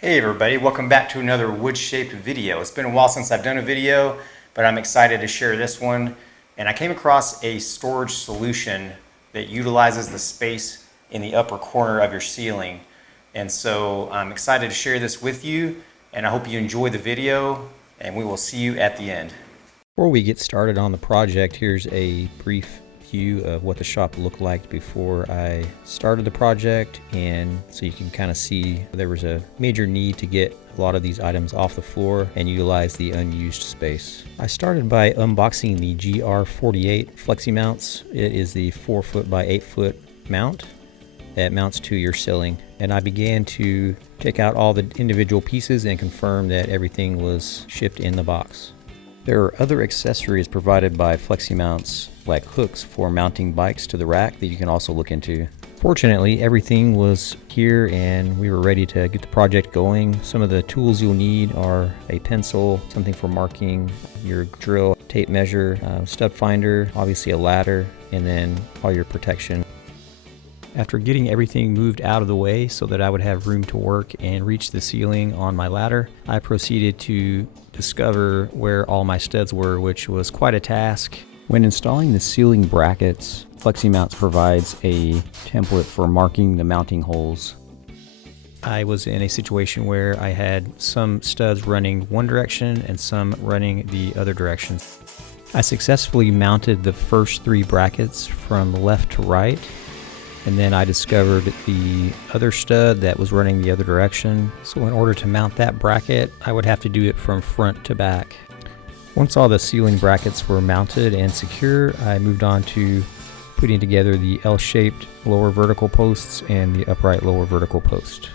Hey everybody, welcome back to another wood-shaped video. It's been a while since I've done a video, but I'm excited to share this one. And I came across a storage solution that utilizes the space in the upper corner of your ceiling. And so I'm excited to share this with you, and I hope you enjoy the video, and we will see you at the end. Before we get started on the project, here's a brief view of what the shop looked like before I started the project, and so you can kind of see there was a major need to get a lot of these items off the floor and utilize the unused space. I started by unboxing the GR48 flexi mounts. It is the 4-foot by 8-foot mount that mounts to your ceiling, and I began to take out all the individual pieces and confirm that everything was shipped in the box. There are other accessories provided by flexi mounts, like hooks for mounting bikes to the rack, that you can also look into. Fortunately, everything was here and we were ready to get the project going. Some of the tools you'll need are a pencil, something for marking, your drill, tape measure, stud finder, obviously a ladder, and then all your protection. After getting everything moved out of the way so that I would have room to work and reach the ceiling on my ladder, I proceeded to discover where all my studs were, which was quite a task. When installing the ceiling brackets, FlexiMounts provides a template for marking the mounting holes. I was in a situation where I had some studs running one direction and some running the other direction. I successfully mounted the first 3 brackets from left to right, and then I discovered the other stud that was running the other direction. So in order to mount that bracket, I would have to do it from front to back. Once all the ceiling brackets were mounted and secure, I moved on to putting together the L-shaped lower vertical posts and the upright lower vertical post.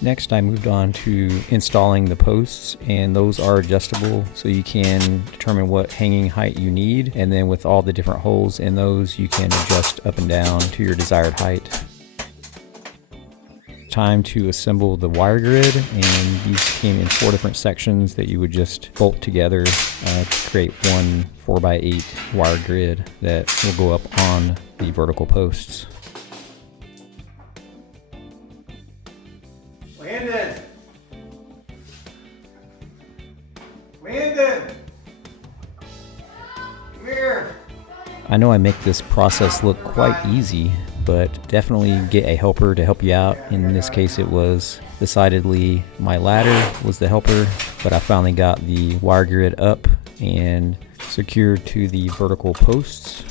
Next, I moved on to installing the posts, and those are adjustable so you can determine what hanging height you need, and then with all the different holes in those, you can adjust up and down to your desired height. Time to assemble the wire grid, and these came in 4 different sections that you would just bolt together to create one 4x8 wire grid that will go up on the vertical posts. Landon! Come here! I know I make this process look quite easy, but definitely get a helper to help you out. In this case, it was decidedly my ladder was the helper, but I finally got the wire grid up and secured to the vertical posts.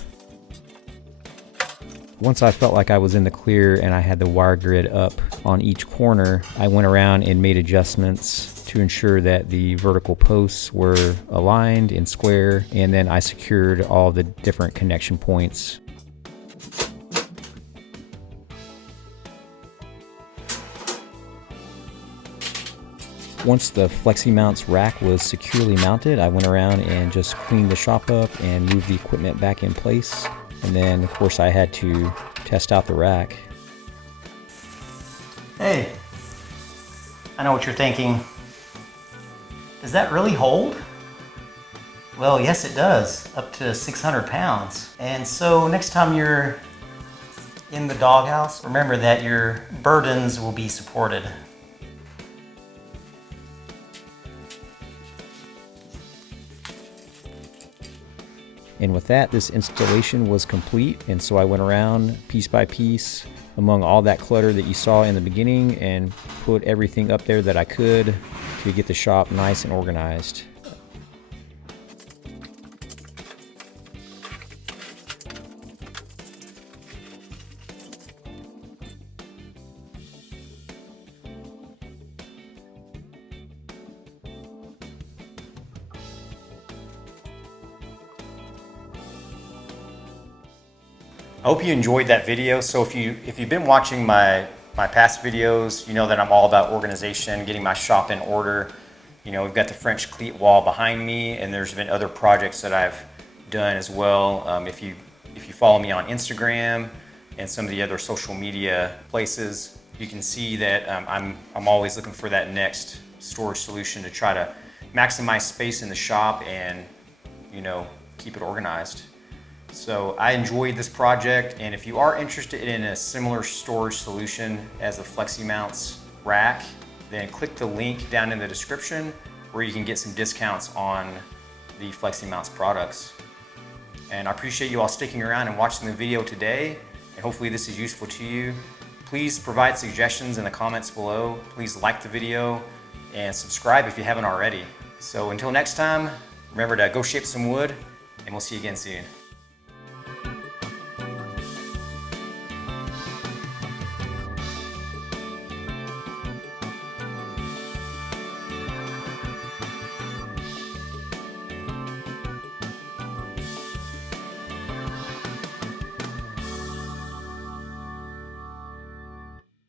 Once I felt like I was in the clear and I had the wire grid up on each corner, I went around and made adjustments to ensure that the vertical posts were aligned and square, and then I secured all the different connection points. Once the FlexiMounts rack was securely mounted, I went around and just cleaned the shop up and moved the equipment back in place. And then, of course, I had to test out the rack. Hey, I know what you're thinking. Does that really hold? Well, yes, it does, up to 600 pounds. And so next time you're in the doghouse, remember that your burdens will be supported. And with that, this installation was complete, and so I went around piece by piece among all that clutter that you saw in the beginning and put everything up there that I could to get the shop nice and organized. I hope you enjoyed that video. So if you've been watching my past videos, you know that I'm all about organization, getting my shop in order. You know, we've got the French cleat wall behind me, and there's been other projects that I've done as well. If you follow me on Instagram and some of the other social media places, you can see that I'm always looking for that next storage solution to try to maximize space in the shop and, you know, keep it organized. So I enjoyed this project, and if you are interested in a similar storage solution as the FlexiMounts rack, then click the link down in the description where you can get some discounts on the FlexiMounts products. And I appreciate you all sticking around and watching the video today, and hopefully this is useful to you. Please provide suggestions in the comments below. Please like the video and subscribe if you haven't already. So until next time, remember to go shape some wood, and we'll see you again soon.